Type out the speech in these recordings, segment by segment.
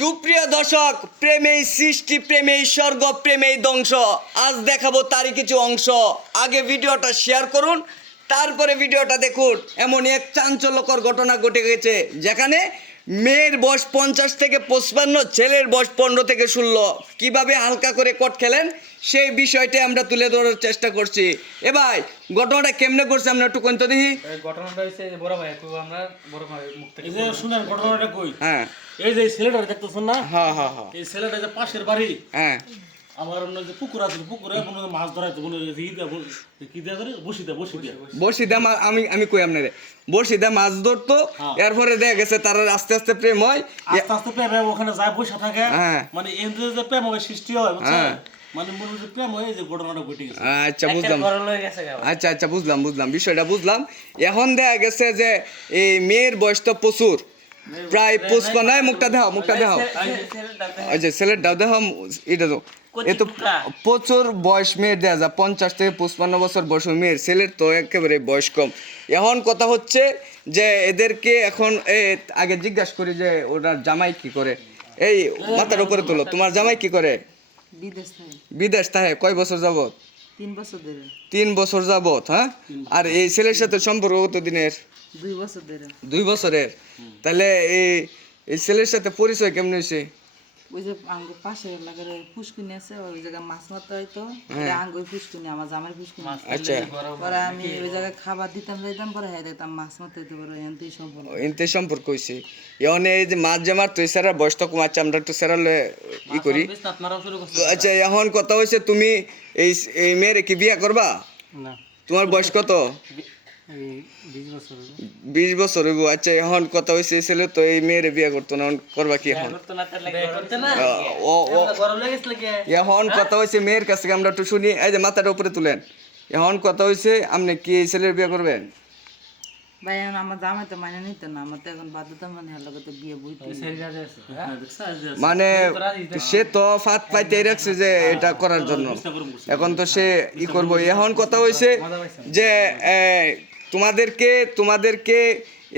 সুপ্রিয় দর্শক, প্রেমেই সৃষ্টি, প্রেমেই স্বর্গ, প্রেমেই ধ্বংস। আজ দেখাবো তারই কিছু অংশ। আগে ভিডিওটা শেয়ার করুন, তারপরে ভিডিওটা দেখুন। এমনই এক চাঞ্চল্যকর ঘটনা ঘটে গেছে, যেখানে মেয়ের বয়স 50 থেকে 55, ছেলের বয়স 15 থেকে 16। কীভাবে হালকা করে কট খেলেন সেই বিষয়টা আমরা তুলে ধরার চেষ্টা করছি। এ ভাই, ঘটনাটা কেমনে করছে আমরা একটু কইতে দেখি। ঘটনাটা হইছে যে বড় ভাই একটু আমরা বড় ভাই মুখ থেকে এই যে শুনেন ঘটনাটা কই। হ্যাঁ এই যে ছেলেটা দেখতেছেন না, হ্যাঁ হ্যাঁ হ্যাঁ এই ছেলেটা যে পাশের বাড়ি, হ্যাঁ আমার অন্য যে পুকুর আছে, পুকুরে মনে হয় মাছ ধরাইতো, মনে হয় কি দেয়া ধরে বসি দেয়া বসি দা আমি কই আপনারে বসি দা মাছ ধরতো। এরপরে দেখা গেছে তার আস্তে আস্তে প্রেম হয়, আস্তে আস্তে প্রেম হয়, ওখানে যায় বসে থাকে। হ্যাঁ। মানে এমনি যে প্রেম হয় সৃষ্টি হয়, বুঝছেন? হ্যাঁ। মানে মনে হয় যে প্রেম হয়, এই যে ঘটনাটা ঘটে গেছে। আচ্ছা বুঝলাম। গরম হয়ে গেছে গা। আচ্ছা বুঝলাম বিষয়টা বুঝলাম। এখন দেখা গেছে যে এই মেয়ের বয়স তো প্রচুর, প্রায় 55। মুখটা দেখাও ওই যে ছেলের দাও দেখাও, এটা তো এ তো প্রচুর বয়স মেয়ের দেওয়া যায়, 50 থেকে 55 বছর বয়স মেয়ের। ছেলের তো একেবারে বয়স কম। এখন কথা হচ্ছে যে এদেরকে এখন আগে জিজ্ঞাসা করি যে ওনার জামাই কি করে। এই মাথার উপরে তোলো, তোমার জামাই কি করে? বিদেশ থাকে। কয় বছর যাবত? 3 বছর ধরে। 3 বছর যাবত। হ্যাঁ। আর এই ছেলের সাথে সম্পর্ক কত দিনের? 2 বছর ধরে। 2 বছরের। তাহলে এই ছেলের সাথে পরিচয় কেমন হয়েছে? ওই যে আঙ্গুর পাশে এলাকার পুষ্কুনি আছে, ওই জায়গায় মাছ মারতে হয়তো আঙ্গুর পুষ্কুনি, আমার জামার পুষ্কুনি। আচ্ছা। পরে আমি ওই জায়গায় খাবার যাইতাম, পরে হ্যাঁ দেখতাম মাছ মারতে হইতে পারে, এনতেই সম্পর্ক। এনতে সম্পর্ক হয়েছে। এখন এই যে মাছ জামার তুই সেরার বয়স তো কমাচ্ছে, আমরা একটু সেরালে ই করি। আপনারাও শুরু করছেন? আচ্ছা, এখন কথা হয়েছে তুমি এই মেয়েরে কি বিয়ে করবা? না, তোমার বয়স কত? 20 বছর। 20 বছর হইব। আচ্ছা, এখন কথা হয়েছে এই ছেলে তো এই মেয়েরে বিয়ে করতো না, এখন করবা কি এখন? করতে না তার লাগে করতে না। গরম লেগেছে লাগে। এখন কথা হয়েছে মেয়ের কাছ থেকে আমরা একটু শুনি। এই যে মাথাটা উপরে তুলেন। এখন কথা হয়েছে আপনি কি এই ছেলের বিয়ে করবেন? ভাই এখন আমার জামাই তো মানে নিত না, আমার তো এখন বাধ্যতা মানে হলো তো বিয়ে বইতে। মানে সে তো ফাঁদ পাইতে রাখছে যে এটা করার জন্য, এখন তো সে ই করবো। এখন কথা হয়েছে যে তোমাদেরকে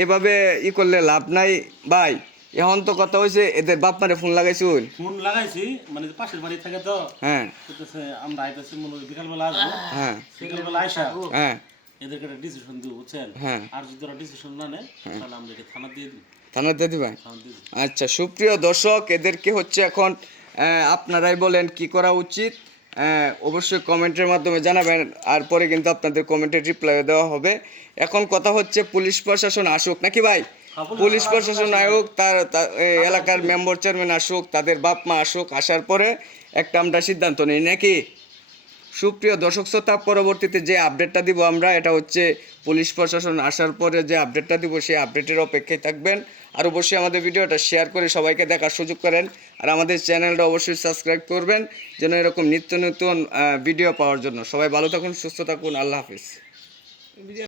এভাবে ই করলে লাভ নাই ভাই। এখন তো কথা হয়েছে এদের বাপ মারে ফোন লাগাইছি। ফোন লাগাইছি, মানে পাশের বাড়ি থাকে তো। হ্যাঁ আমরা আইতেছি, মনে হয় বিকালবেলা আসবো। হ্যাঁ বিকালবেলা আইসা হ্যাঁ এদেরকে একটা ডিসিশন দিব, বুঝছেন? হ্যাঁ। আর যদি ওরা ডিসিশন না নেয়, তাহলে আমরা এটা থানা দিয়ে দিই। থানাতে দিবেন? থানা দিয়ে দিই। আচ্ছা, সুপ্রিয় দর্শক, এদেরকে হচ্ছে এখন আপনারাই বলেন কি করা উচিত। অবশ্যই কমেন্টের মাধ্যমে জানাবেন, আর পরে কিন্তু আপনাদের কমেন্টের রিপ্লাই দেওয়া হবে। এখন কথা হচ্ছে পুলিশ প্রশাসন আসুক নাকি ভাই? পুলিশ প্রশাসন আসুক, তার এলাকার মেম্বার চেয়ারম্যান আসুক, তাদের বাপ মা আসুক, আসার পরে একটা আমরা সিদ্ধান্ত নিই নাকি? সুপ্রিয় দর্শক শ্রোতা, পরবর্তীতে যে আপডেটটা দিব আমরা, এটা হচ্ছে পুলিশ প্রশাসন আসার পরে যে আপডেটটা দিব, সেই আপডেটের অপেক্ষায় থাকবেন। আর অবশ্যই আমাদের ভিডিওটা শেয়ার করে সবাইকে দেখার সুযোগ করেন, আর আমাদের চ্যানেলটা অবশ্যই সাবস্ক্রাইব করবেন যেন এরকম নিত্য নতুন ভিডিও পাওয়ার জন্য। সবাই ভালো থাকুন, সুস্থ থাকুন, আল্লাহ হাফিজ।